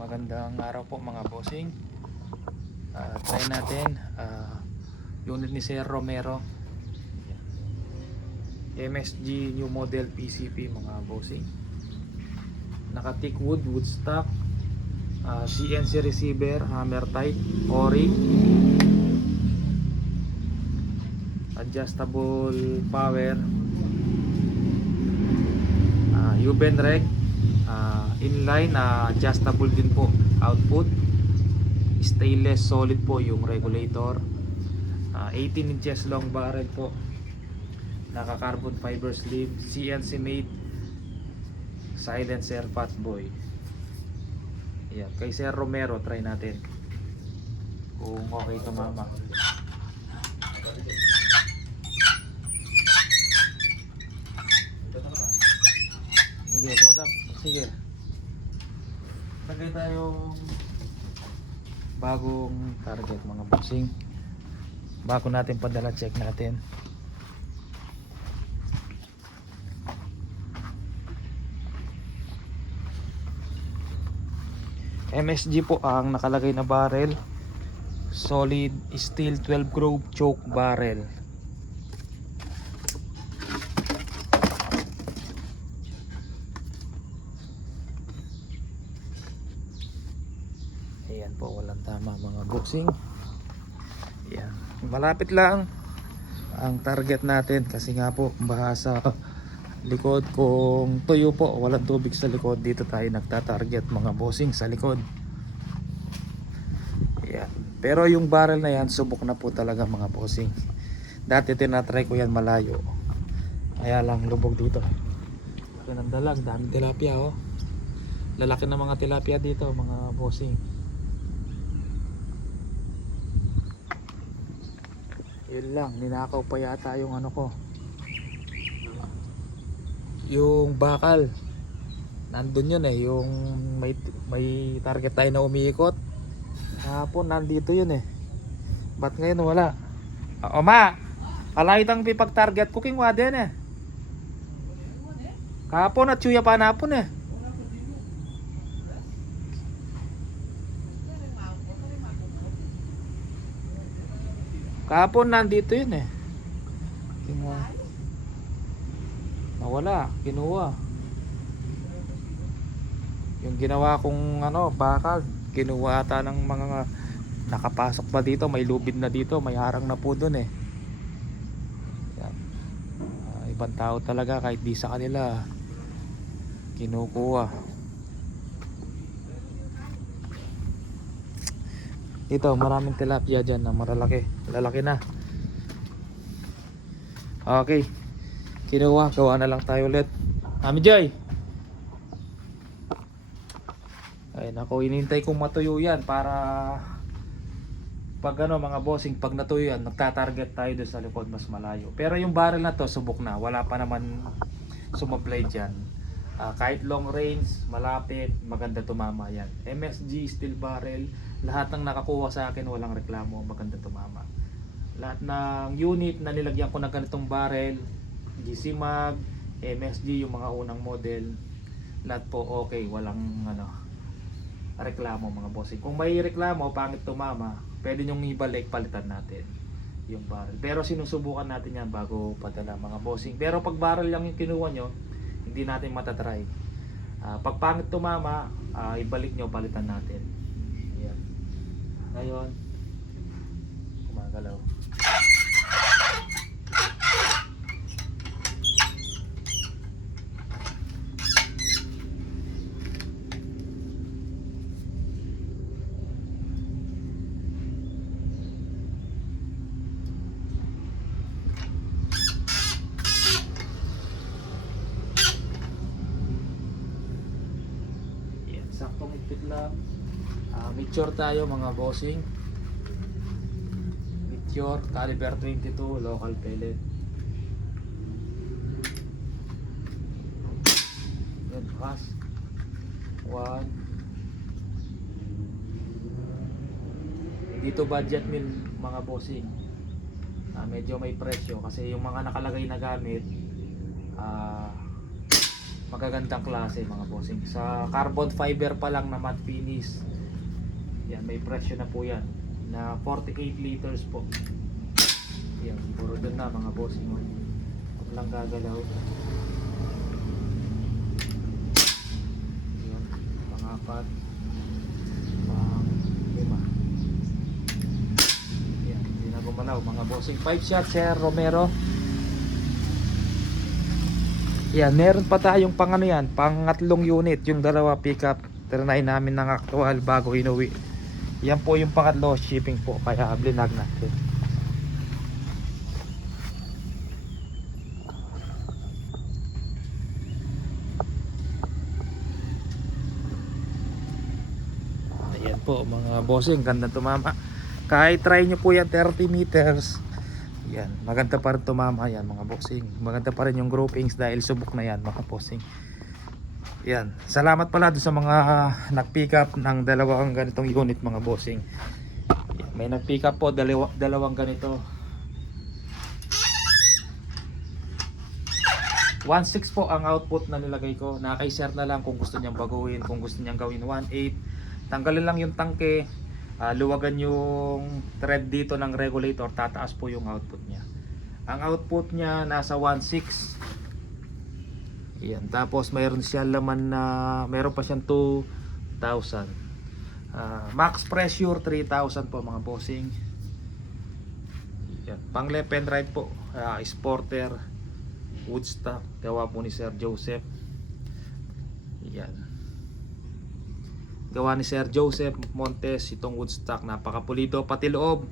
Magandang araw po mga bossing. Try natin unit ni Sir Romero, MSG new model PCP mga bossing. Naka thick wood stock, CNC receiver, hammer tight, ori, adjustable power, U-bend reg, inline, adjustable din po output, stainless solid po yung regulator, 18 inches long barrel po, naka carbon fiber sleeve, CNC made, silencer Fatboy. Yan, kay Sir Romero try natin kung okay ito mama. Sige, sige. Lagay tayong bagong target mga bossing. Bago natin padala, check natin. MSG po ang nakalagay na barrel. Solid steel 12 groove choke barrel. Ayan po, walang tama mga boxing. Ayan, malapit lang ang target natin kasi nga po bahasa likod. Kung tuyo po, walang tubig sa likod, dito tayo nagtatarget mga bossing sa likod. Ayan. Pero yung barrel na yan, subok na po talaga mga bossing. Dati tinatry ko yan malayo, kaya lang lubog dito. Laki ng dalag, dami tilapia oh. Lalaki ng mga tilapia dito mga bossing. Yun lang, ninakaw pa yata yung ano ko, yung bakal. Nandun yun eh, yung may target tayo na umiikot. Kahapon nandito yun eh. Ba't ngayon wala? Oma, alay tang pipag target cooking waden eh. Kahapon at chuya pa napon eh. Kahapon nandito yun eh. Nawala, kinuha. Yung ginawa kong ano, bakal, kinuha ata ng mga nakapasok pa dito, may lubid na dito, may harang na po dun eh. Yan. Ibang tao talaga, kahit di sa kanila kinukuha. Dito maraming tilapia dyan na malalaki, lalaki na. Okay, kinuha, gawa na lang tayo ulit. Ami Joy, ay nako, inintay kong matuyo yan para pag ano mga bossing, pag natuyo yan, magta-target tayo doon sa likod mas malayo. Pero yung barrel na to subok na, wala pa naman sumablay dyan. Kahit long range, malapit, maganda tumama yan. MSG steel barrel, lahat ng nakakuha sa akin walang reklamo, maganda tumama. Lahat ng unit na nilagyan ko ng ganitong barrel, GC Mag, MSG, yung mga unang model, lahat po okay, walang ano, reklamo mga bossing. Kung may reklamo, pangit tumama, pwede nyong ibalik, palitan natin yung barrel. Pero sinusubukan natin yan bago padala mga bossing. Pero pag barrel lang yung kinuha nyo, hindi natin matatry. Pag pangit tumama, ibalik nyo, palitan natin. Ayan. Ngayon, kumagalaw. Saktong higpit lang. Mature tayo mga bossing. Mature, caliber 22, local pellet. Yan, pass. 1. Dito budget meal mga bossing. Medyo may presyo kasi yung mga nakalagay na gamit magagandang klase mga bossing. Sa carbon fiber pa lang na matte finish. Yan, may presyo na po yan na 48 liters po. Yan, puro doon na mga bossing. Huwag lang gagalaw. Yan, pang-apat, pang-lima. Yan, hindi na gumalaw mga bossing. 5 shots Sir Romero. Yan, meron pa tayong pang ano yan, pangatlong unit, yung dalawa pickup. Trinay namin ng actual bago inuwi. Yan po yung pangatlo, shipping po, kaya blinag natin. Ayan po mga bossing, ganda tumama. Kahit try nyo po yan 30 meters. Yan, maganda pa rin tumama yan mga bossing. Maganda pa rin yung groupings dahil subok na yan mga bossing. Yan, salamat pala doon sa mga nag-pick up ng dalawang ganitong unit mga bossing. Yan, may nag-pick up po dalawang ganito. 1.6 po ang output na nilagay ko. Naka-share na lang kung gusto niyang baguhin, kung gusto niyang gawin 1.8. Tanggalin lang yung tangke. Luwagan yung thread dito ng regulator, tataas po yung output niya. Ang output niya nasa 1.6. Yan, tapos mayroon siya laman na mayroon pa siyang 2,000. Max pressure 3,000 po mga bossing. Yan, pang left and right po. Sporter Woodstock, gawa po ni Sir Joseph. Yan, gawa ni Sir Joseph Montes itong Woodstock, napakapulido pati loob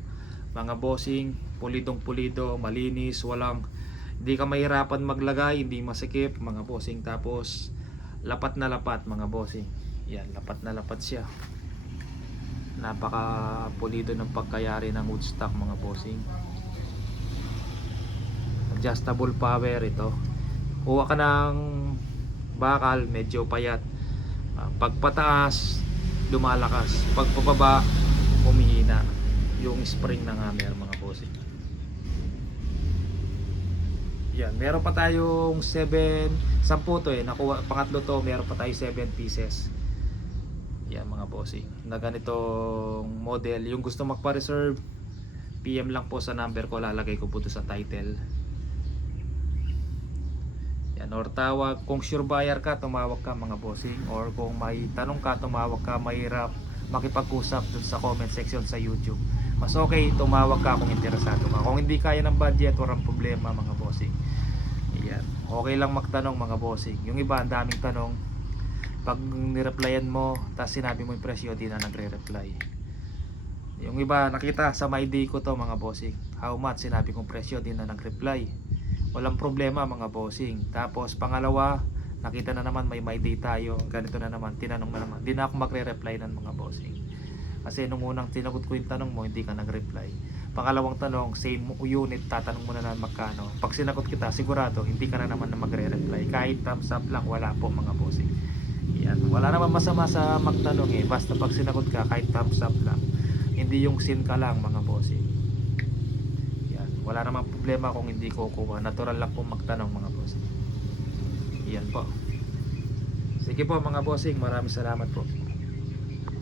mga bossing, pulidong pulido, malinis, hindi ka mahirapan maglagay, hindi masikip mga bossing. Tapos lapat na lapat mga bossing. Yan, lapat na lapat siya, napakapulido ng pagkayari ng Woodstock mga bossing. Adjustable power ito. Kuha ka ng bakal, medyo payat, pagpataas lumalakas, pagpababa humihina yung spring ng hammer mga bossing. Yan, meron pa tayong 10 to nakuha, pangatlo to, meron pa tayo 7 pieces. Yan mga bossing, na ganitong model. Yung gusto magpa-reserve, PM lang po sa number ko, lalagay ko po to sa title. Yan, or tawag, kung sure buyer ka, tumawag ka mga bossing, or kung may tanong ka, tumawag ka. Mahirap makipag-usap dun sa comment section sa YouTube. Mas okay tumawag ka kung interesado ka. Kung hindi kaya ng budget, walang problema mga bossing. Yan, okay lang magtanong mga bossing. Yung iba ang daming tanong, pag nireplyan mo tapos sinabi mo yung presyo, di na nagre-reply. Yung iba nakita sa my day ko to mga bossing, how much, sinabi kong presyo, di na nag-reply. Walang problema mga bossing. Tapos pangalawa, nakita na naman may day tayo, ganito na naman, tinanong na naman, di na ako magre-reply ng mga bossing. Kasi nung unang tinagot ko yung tanong mo, hindi ka nag-reply. Pangalawang tanong, same unit, tatanong mo na naman magkano. Pag sinagot kita, sigurado hindi ka na naman na magre-reply. Kahit thumbs up lang, wala po mga bossing. Yan, wala naman masama sa magtanong basta pag sinagot ka, kahit thumbs up lang, hindi yung sin ka lang mga bossing. Yan, wala naman problema kung hindi ko kuha. Natural lang po magtanong mga bossing. Yan po. Sige po mga bossing, maraming salamat po.